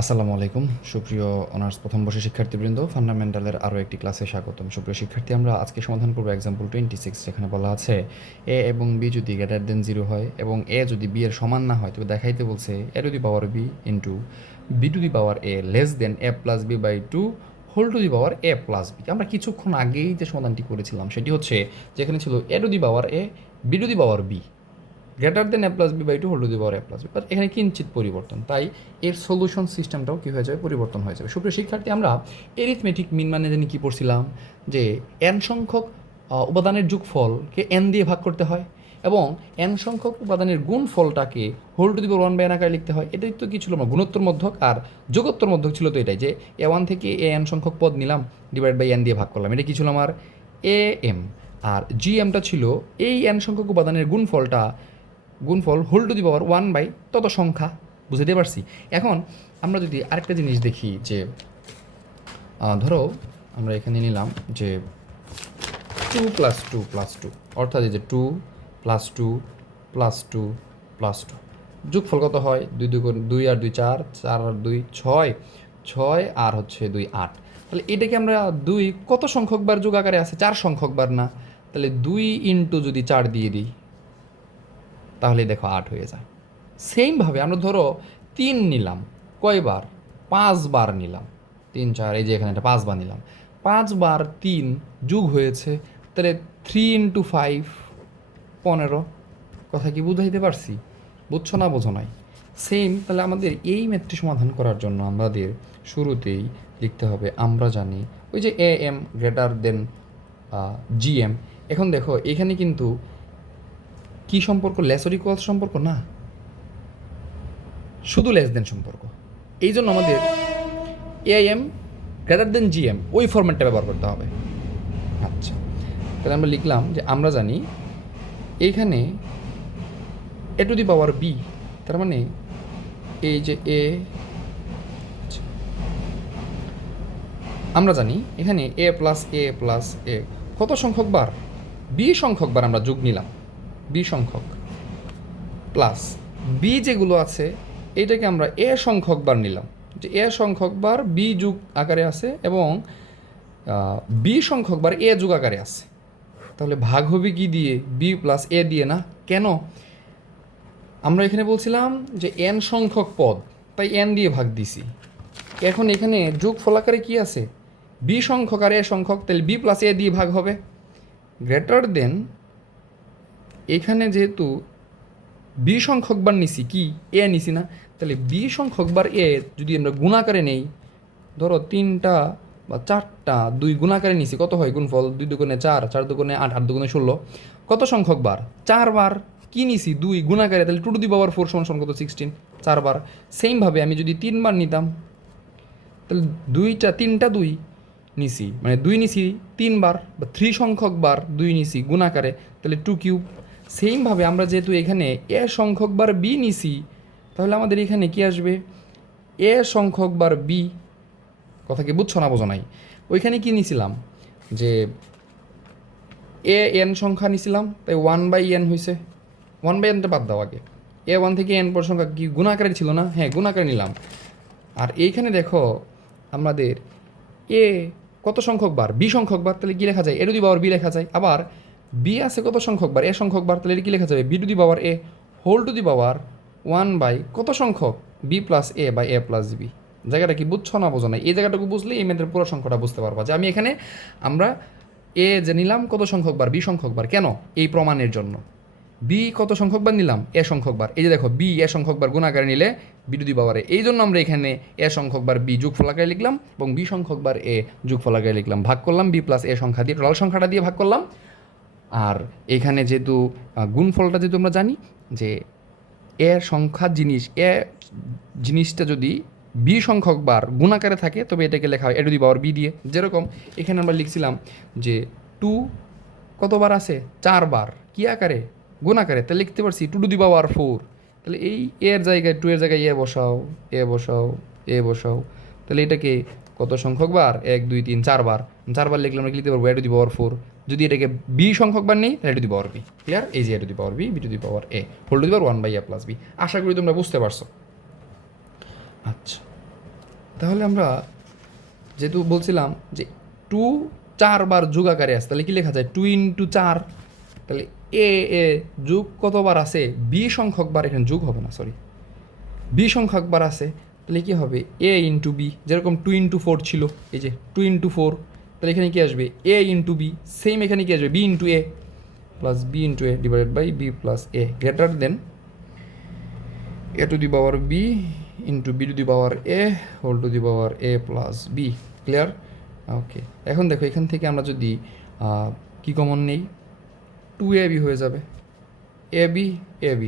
আসসালামু আলাইকুম সুপ্রিয় অনার্স প্রথম বর্ষের শিক্ষার্থীবৃন্দ, ফান্ডামেন্টালের আরও একটি ক্লাসে স্বাগতম। সুপ্রিয় শিক্ষার্থী, আমরা আজকে সমাধান করব এক্সাম্পল 26, যেখানে বলা আছে এ এবং বি যদি গ্রেটার দেন 0 হয় এবং এ যদি বি এর সমান না হয়, তবে দেখাইতে বলছে A to the power B into B to the power A less than A plus B by 2 whole to the power A plus B. আমরা কিছুক্ষণ আগেই যে সমাধানটি করেছিলাম সেটি হচ্ছে যেখানে ছিল A to the power A B to the power B greater than A plus B by 2 whole to the power A plus B, but এখানে কিঞ্চিত পরিবর্তন, তাই এর সলিউশন সিস্টেমটাও কী হয়ে যাবে, পরিবর্তন হয়ে যাবে। সুপ্রিয় শিক্ষার্থী, আমরা এরিথমেটিক মিন মানে জানি কী পড়ছিলাম, যে এন সংখ্যক উপাদানের যোগফলকে এন দিয়ে ভাগ করতে হয় এবং এন সংখ্যক উপাদানের গুণফলটাকে whole to the power 1 by N আকারে লিখতে হয়। এটাই তো কি ছিল, আমরা গুণোত্তর মধ্যক আর যোগোত্তর মধ্যক ছিল তো এটাই, যে এ ওয়ান থেকে এ এন সংখ্যক পদ নিলাম, ডিভাইড বাই এন দিয়ে ভাগ করলাম। এটা কি ছিল আমার এ এম, আর জি এমটা ছিল এই এন সংখ্যক উপাদানের গুণফল whole to the power 1 by তত সংখ্যা। বুঝতে পারছি? এখন আমরা যদি আরেকটা জিনিস দেখি, যে ধরো আমরা এখানে নিলাম যে 2 প্লাস 2 প্লাস 2, অর্থাৎ এই যে 2 প্লাস 2 প্লাস 2 প্লাস 2, যোগফল কত হয়? 2 আর 2 4, 4 আর 2 6, 6 আর হচ্ছে 2 8। তাহলে এটাকে আমরা 2 কত সংখ্যক বার যোগ আকারে আছে? 4 সংখ্যক বার না? তাহলে 2 ইন্টু যদি 4 দিয়ে দিই, তাহলে দেখো 8 হয়ে যায়। সেমভাবে আমরা ধরো 3 নিলাম, কয়বার? 5 বার নিলাম। 3 4, এই যে এখানে এটা 5 বার নিলাম, 5 বার 3 যোগ হয়েছে, তাহলে 3 ইন্টু 5 15। কথা কি বুঝাইতে পারছি? বুঝছো না বোঝো নাই? সেম, তাহলে আমাদের এই ম্যাথটি সমাধান করার জন্য আমাদের শুরুতেই লিখতে হবে, আমরা জানি ওই যে A M greater than G M. এখন দেখো এখানে কিন্তু কি সম্পর্ক? লেস অর ইকুয়ালস সম্পর্ক না, শুধু লেস দেন সম্পর্ক। এই জন্য আমাদের A M greater than G M ওই ফরম্যাটটা ব্যবহার করতে হবে। আচ্ছা, তাহলে আমরা লিখলাম যে আমরা জানি এইখানে এ টু দি পাওয়ার বি, তার মানে এই যে এ, আমরা জানি এখানে এ প্লাস এ কত সংখ্যক বার? বি সংখ্যক বার আমরা যোগ নিলাম, বি সংখ্যক প্লাস বি যেগুলো আছে এইটাকে আমরা এ সংখ্যক বার নিলাম, যে এ সংখ্যক বার বি যুগ আকারে আছে এবং বি সংখ্যক বার এ যুগ আকারে আছে। তাহলে ভাগ হবে কি দিয়ে? বি প্লাস এ দিয়ে না? কেন? আমরা এখানে বলছিলাম যে এন সংখ্যক পদ, তাই এন দিয়ে ভাগ দিছি। এখন এখানে যোগ ফলাকারে কি আছে? বি সংখ্যক আর এ সংখ্যক, তাহলে বি প্লাস এ দিয়ে ভাগ হবে। গ্রেটার দেন, এখানে যেহেতু বি সংখ্যক বার নিছি, কি এ নিছি না? তাহলে বি সংখ্যক বার এ যদি আমরা গুণাকারে নেই, ধরো 3টা বা 4টা 2 গুণাকারে নিছি, কত হয় গুণফল? 2 দুগুণে 4, 4 দুগুণে 8, 8 দুগুণে 16। কত সংখ্যক বার? 4 বার। কি নিছি? 2 গুণাকারে, তাহলে 2 টু দি পাওয়ার 4 সমান কত? 16, 4 বার। সেমভাবে আমি যদি 3 বার নিতাম, তাহলে 3টা 2 নিছি, মানে 2 নিছি 3 বার, বা 3 সংখ্যক বার 2 নিছি গুণাকারে, তাহলে 2 কিউব। সেমভাবে আমরা যেহেতু এখানে এ সংখ্যক বার বি নিছি, তাহলে আমাদের এখানে কি আসবে? এ সংখ্যক বার বি। কথা কি বুঝছো না বোঝো নাই? ওইখানে কি নিছিলাম, যে এ এন সংখ্যা নিছিলাম, তাই 1 বাই এন হয়েছে। 1 বাই এনটা বাদ দাও আগে, এ 1 থেকে এন পর সংখ্যা কি গুণাকারে ছিল না? হ্যাঁ, গুণাকারে নিলাম। আর এইখানে দেখো আমাদের এ কত সংখ্যক বার? বি সংখ্যক বার, তাহলে কি লেখা যায়? এ টু দি পাওয়ার বি লেখা যায়। আবার বি আছে কত সংখ্যক বার? এ সংখ্যক বার, তাহলে কি লেখা যাবে? B to the power A whole to the power 1 by কত সংখ্যক? B plus A by A plus b. জায়গাটা কি বুঝছো না বোঝো না? এই জায়গাটাকে বুঝলে এই মেয়েদের পুরো সংখ্যাটা বুঝতে পারবা, যে আমি এখানে আমরা এ যে নিলাম কত সংখ্যক বার? বি সংখ্যক বার। কেন? এই প্রমাণের জন্য। বি কত সংখ্যক বার নিলাম? এ সংখ্যক বার। এই যে দেখো বি এ সংখ্যক বার গুণাকারে নিলে বি টু দি পাওয়ারে, এই জন্য আমরা এখানে এ সংখ্যক বার বি যোগফল আকারে লিখলাম এবং বি সংখ্যক বার এ যোগফল আকারে লিখলাম। ভাগ করলাম বি প্লাস এ সংখ্যা দিয়ে, টোটাল সংখ্যাটা দিয়ে ভাগ করলাম। আর এখানে যেহেতু গুণফলটা যেহেতু আমরা জানি যে এ সংখ্যা জিনিসটা যদি বি সংখ্যক বার গুণাকারে থাকে, তবে এটাকে লেখা হয় এ টু দি পাওয়ার বি দিয়ে। যেরকম এখানে আমরা লিখছিলাম যে 2 কতবার আছে? 4 বার। কি আকারে? গুণাকারে। তাহলে লিখতে পারছি 2 টু দি পাওয়ার 4। তাহলে এই এর জায়গায় 2 এর জায়গায় এ বসাও, এ বসাও, এ বসাও। তাহলে এটাকে কত সংখ্যক বার? 1 2 3 4 বার। 4 বার লিখলে আমরা লিখতে পারবো এ টু দি পাওয়ার 4। যদি এটাকে বি সংখ্যক বার নেই, তাহলে A to the power B. Clear? এই যে A to the power B to the power A whole to the power 1 by A plus B. আশা করি তোমরা বুঝতে পারছো। আচ্ছা, তাহলে আমরা যেহেতু বলছিলাম যে 2 4 বার যোগ আকারে আছে, তাহলে কি লেখা যায় 2 ইন্টু 4, তাহলে এ এ যোগ কতবার আছে, বি সংখ্যক বার, এখানে যোগ হবে না সরি, বি সংখ্যক বার আছে, তাহলে কি হবে এ ইন্টু বি, যেরকম 2 ইন্টু 4 ছিল, এই যে 2 ইন্টু 4, তাহলে এখানে কি আসবে এ ইন্টু বি, সেম এখানে কি আসবে B into A plus B into A divided by B plus A greater than A to the power B into B to the power A whole to the power A plus B. Clear? Okay, এখন দেখো এখান থেকে আমরা যদি কি common নেই, 2ab হয়ে যাবে, ab ab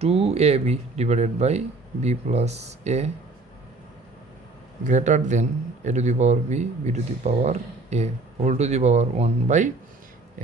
2ab divided by B plus A greater than A to the power B B to the power A whole to the power 1 by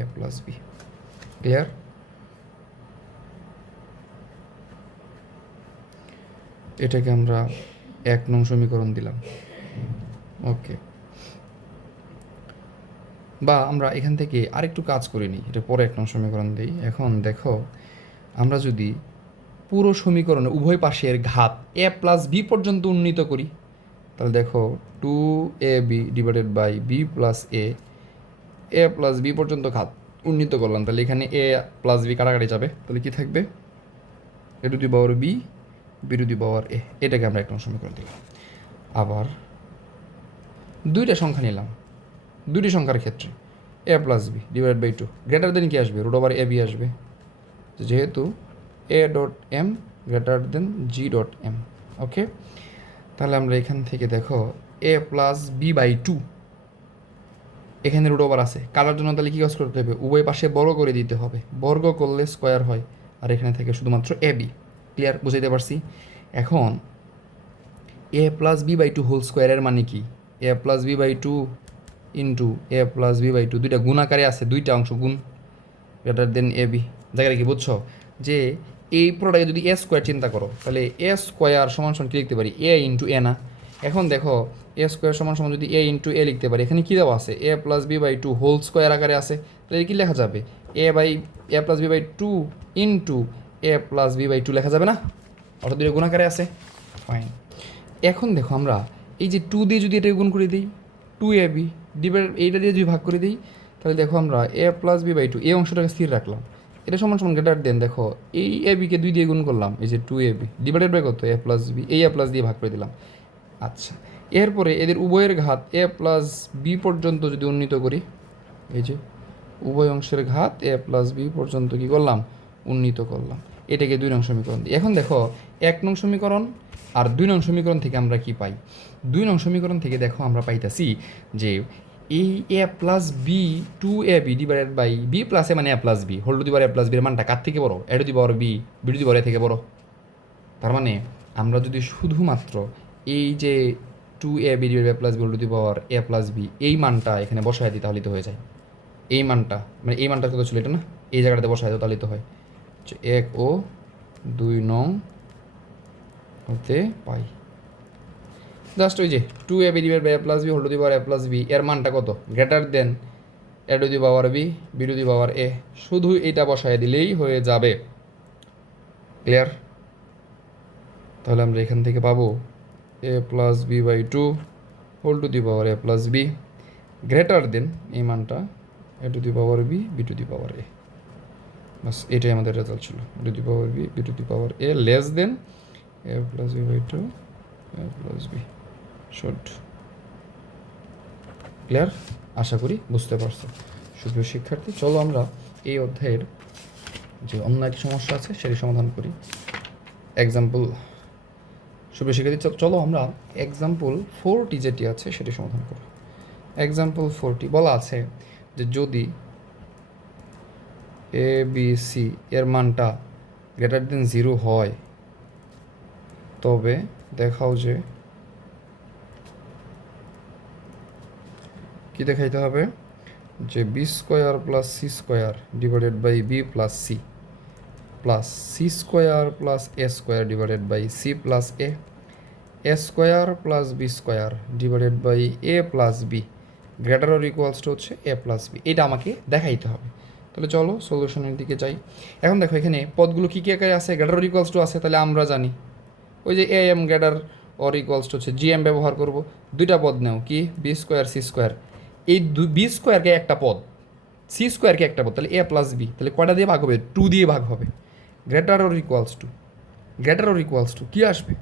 A plus B. Clear? এটাকে আমরা 1 নং সমীকরণ দিলাম। ওকে, বা আমরা এখান থেকে আরেকটু কাজ করে নিই, এটা পরে 1 নং সমীকরণ দিই। এখন দেখো আমরা যদি পুরো সমীকরণে উভয় পাশের ঘাত এ প্লাস বি পর্যন্ত উন্নীত করি, তাহলে দেখো 2ab divided by B plus A plus b পর্যন্ত ঘাত উন্নীত করলাম, তাহলে এখানে এ প্লাস বি কাটাকাটি যাবে, তাহলে কি থাকবে A to the power B B to the power A, এটাকে আমরা 1 নং সমীকরণ দিলাম। আবার দুইটা সংখ্যা নিলাম, দুটি সংখ্যার ক্ষেত্রে A plus B divide by 2 greater than কি আসবে রুট ওভার এ বি আসবে, যেহেতু A dot M greater than G dot M. Okay, তাহলে আমরা এখান থেকে দেখো এ প্লাস বি বাই 2, এখানে রুট ওভার আছে, কাটার জন্য তাহলে কী কাজ করতে হবে, উভয় পাশে বর্গ করে দিতে হবে, বর্গ করলে স্কোয়ার হয়, আর এখানে থেকে শুধুমাত্র এ বি। ক্লিয়ার? বুঝাইতে পারছি? এখন A plus B by 2 whole স্কোয়ারের মানে কি, A plus B by 2 into A plus B by 2, দুইটা গুণ আকারে আছে, দুইটা অংশ গুণ গ্রেটার দেন এ বি। জায়গাটা কি বুঝছো যে এই পুরোটাকে যদি এ স্কোয়ার চিন্তা করো, তাহলে এ স্কোয়ার সমান সমান কী লিখতে পারি, এ ইন্টু এ না। এখন দেখো এ স্কোয়ার সমান সমান যদি এ ইন্টু এ লিখতে পারি, এখানে কী দেওয়া আছে A plus B by 2 whole square আকারে আছে, তাহলে কী লেখা যাবে A plus B by 2 into A plus B by 2 লেখা যাবে না, অর্থাৎ দুটো গুণ আকারে আছে। ফাইন, এখন দেখো আমরা এই যে 2 দিয়ে যদি এটা গুণ করে দিই 2ab ডিভাইড এইটা দিয়ে যদি ভাগ করে দিই, তাহলে দেখো আমরা এ প্লাস বি বাই 2 এই অংশটাকে স্থির রাখলাম, এটা সমান সমান গ্রেটার দেন দেখো এই এ বিকে 2 দিয়ে গুণ করলাম, এই যে 2ab ডিভাইডেড বাই কত এ প্লাস বি, এই এ প্লাস দিয়ে ভাগ করে দিলাম। আচ্ছা, এরপরে এদের উভয়ের ঘাত এ প্লাস বি পর্যন্ত যদি উন্নীত করি, এই যে উভয় অংশের ঘাত এ প্লাস বি পর্যন্ত কী করলাম, উন্নীত করলাম, এটাকে 2 নং সমীকরণ দিই। এখন দেখো 1 নং সমীকরণ আর 2 নং সমীকরণ থেকে আমরা কি পাই, 2 নং সমীকরণ থেকে দেখো আমরা পাইতাছি যে এই A plus B 2ab divided by B plus A মানে A plus B whole to the power A plus বির মানটা কার থেকে বড়, A to the power B B to the power A থেকে বড়। তার মানে আমরা যদি শুধুমাত্র এই যে 2ab divide by plus B whole to the power A plus b এই মানটা এখানে বসায় দিই, তাহলে তো হয়ে যায় এই মানটা, মানে এই মানটা কত ছিল এটা না, এই জায়গাটাতে বসায় দাও তাহলে তো হয় 1 ও 2 নং হতে পাই। জাস্ট ওই যে 2ab divide by A plus B whole to the power A plus B এর মানটা কত, greater than A to the power B B to the power A, শুধু এটা বসায় দিলেই হয়ে যাবে। ক্লিয়ার? তাহলে আমরা এখান থেকে পাবো A plus B by 2 whole to the power A plus B greater than এই মানটা A to the power B B to the power A. বাস এটাই আমাদের রেজাল্ট ছিল, A to the power B B to the power A less than A plus B by 2 A plus B short. Clear? আশা করি বুঝতে পারছো সুপ্রিয় শিক্ষার্থী। চলো আমরা এই অধ্যায়ের যে অন্য একটি সমস্যা আছে সেটি সমাধান করি। এক্সাম্পল, সুপ্রিয় শিক্ষার্থী চলো আমরা এক্সাম্পল 4টি যেটি আছে সেটি সমাধান করব। এক্সাম্পল 4টি বলা আছে যে যদি এ বি সি এর মানটা গ্রেটার দেন 0 হয়, তবে দেখাও যে কি দেখাইতে হবে, যে B square plus C square divided by B plus C plus C square plus A square divided by c plus A square plus B square divided by A plus B greater or equals to হচ্ছে a plus B, এটা আমাকে দেখাইতে হবে। তাহলে চলো সলিউশনের দিকে যাই। এখন দেখো এখানে পদগুলো কী কী আকারে আছে, গ্রেটার অর ইকুয়ালস টু আছে, তাহলে আমরা জানি ওই যে A M greater or equals to হচ্ছে জিএম ব্যবহার করব, দুইটা পদ নেও কি বি স্কোয়ার সি স্কোয়ার, এই বি স্কোয়ারকে একটা পদ, সি স্কোয়ারকে একটা পদ, তাহলে এ প্লাস বি, তাহলে কয়টা দিয়ে ভাগ হবে, 2 দিয়ে ভাগ হবে। Greater or equals to, greater or equals to কী আসবে,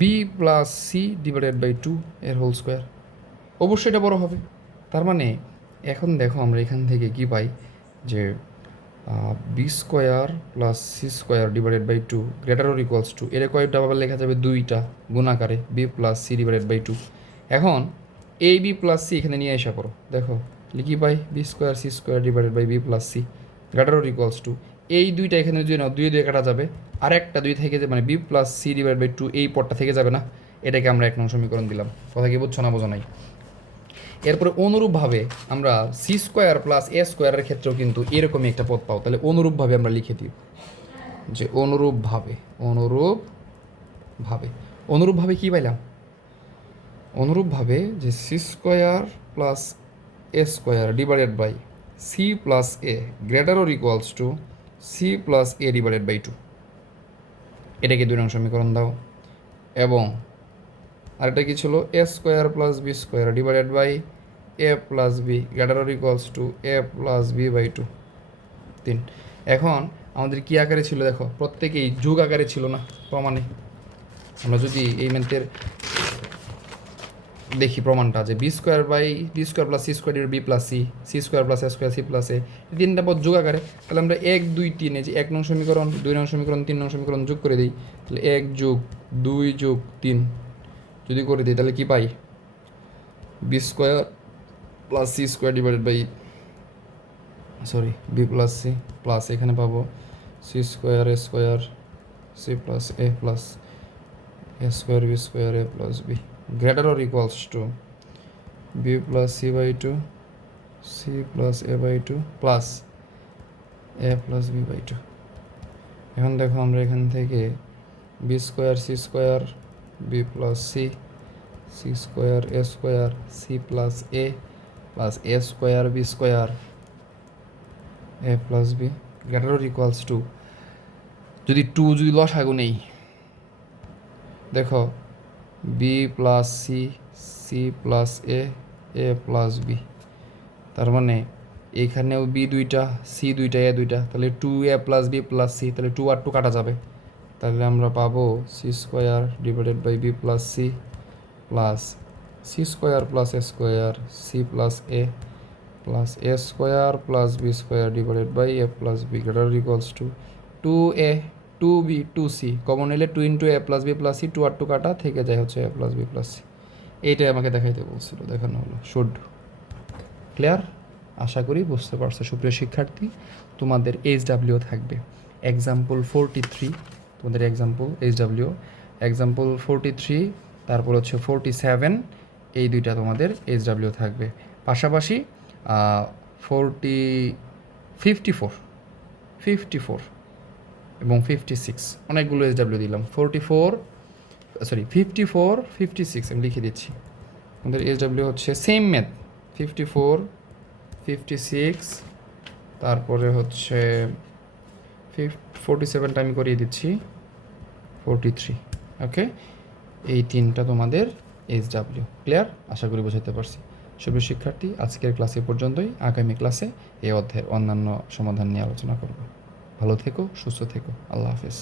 B plus C divided by 2 এর হোল স্কোয়ার, অবশ্যই এটা বড় হবে। তার মানে এখন দেখো আমরা এখান থেকে কি পাই যে B square plus C square divided by 2 greater or equals to, এর কয়টা আবার লেখা যাবে দুইটা গুণাকারে, B plus C divided by 2। এখন এ বি প্লাস সি এখানে নিয়ে আসা করো, দেখো লিখি পাই B square C square divided by B plus C greater or equals to, এই দুইটা এখানে যদি নাও দুই দিয়ে কাটা যাবে, আর একটা দুই থেকে যে মানে b plus c divide by 2 এই পদটা থেকে যাবে না, এটাকে আমরা 1 নং সমীকরণ দিলাম। কথা কি বুঝছো না বোঝো নাই? এরপরে অনুরূপভাবে আমরা সি স্কোয়ার প্লাস এ স্কোয়ারের ক্ষেত্রেও কিন্তু এরকমই একটা পদ পাও, তাহলে অনুরূপভাবে আমরা লিখে দিই যে অনুরূপভাবে, অনুরূপভাবে, অনুরূপভাবে কী পাইলাম, অনুরূপভাবে যে c square plus A square divided by c plus A greater or equals to c plus a divided by 2, এটাকে 2 নং সমীকরণ দাও। এবং আরেকটা কি ছিল, A square plus B square divided by A plus B greater or equals to A plus B by 2, 3। এখন আমাদের কী আকারে ছিল দেখো, প্রত্যেকেই যোগ আকারে ছিল না প্রমাণে। আমরা যদি এই ম্যাথের দেখি প্রমাণটা যে B square by B square plus C square B plus C, C square plus A square C plus A, তিনটা পদ যোগ আকারে, তাহলে আমরা 1 2 3 এই যে 1 নং সমীকরণ 2 নং সমীকরণ 3 নং সমীকরণ যোগ করে দিই, তাহলে 1 যোগ 2 যোগ 3 যদি করে দিই তাহলে কি পাই, B square plus C square divided by sorry B plus C plus এখানে পাবো C square A square C plus A plus A square B square A plus B greater or equals to B plus C by 2 C plus A by 2 plus A plus B by 2। এখন দেখো আমরা এখান থেকে B square C square B plus C, C square A square C plus A square B square A plus B greater or equals to, যদি 2 যদি লসাগু নেই দেখো B plus C C plus A A plus B, তার মানে এখানেও B দুইটা C দুইটা এ দুইটা, তাহলে 2 এ প্লাস বি প্লাস সি, তাহলে 2 আর 2 কাটা যাবে, তাহলে আমরা পাবো C square divided by B plus C plus C square plus A square C plus A plus A square plus B square divided by A plus B greater equals to 2a 2b 2c common নিলে 2 into এ plus b plus c, 2 আর 2 কাটা থেকে যায় হচ্ছে a plus b plus c. এইটাই আমাকে দেখাইতে বলছিল, দেখানো হলো। Should clear? আশা করি বুঝতে পারছো সুপ্রিয় শিক্ষার্থী। তোমাদের এইচডাব্লিউ থাকবে এক্সাম্পল 43, তোমাদের এক্সাম্পল এইচডাব্লিউ এক্সাম্পল 43, তারপর হচ্ছে 47, এই দুইটা তোমাদের এইচডাব্লিউ থাকবে। পাশাপাশি 54 এবং 56 অনেকগুলো এইচডাব্লিউ দিলাম। 54 56 আমি লিখে দিচ্ছি। আমাদের এইচডাব্লিউ হচ্ছে সেম ম্যাথ 54 56, তারপরে হচ্ছে 47টা আমি করিয়ে দিচ্ছি 43। ওকে, এই তিনটা তোমাদের এইচডাব্লিউ। ক্লিয়ার? আশা করি বোঝাতে পারছি। সুপ্রিয় শিক্ষার্থী, আজকের ক্লাসে পর্যন্তই। আগামী ক্লাসে এই অধ্যায়ের অন্যান্য সমাধান নিয়ে আলোচনা করব। ভালো থেকো, সুস্থ থেকো, আল্লাহ হাফেজ।